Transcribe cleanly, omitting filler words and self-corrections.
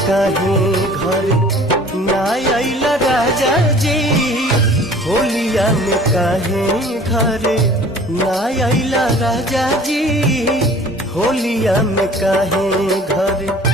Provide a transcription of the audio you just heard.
काहे घर ना आइला राजा जी, होलिया में काहे घर ना आइला राजा जी, होलिया में काहे घर।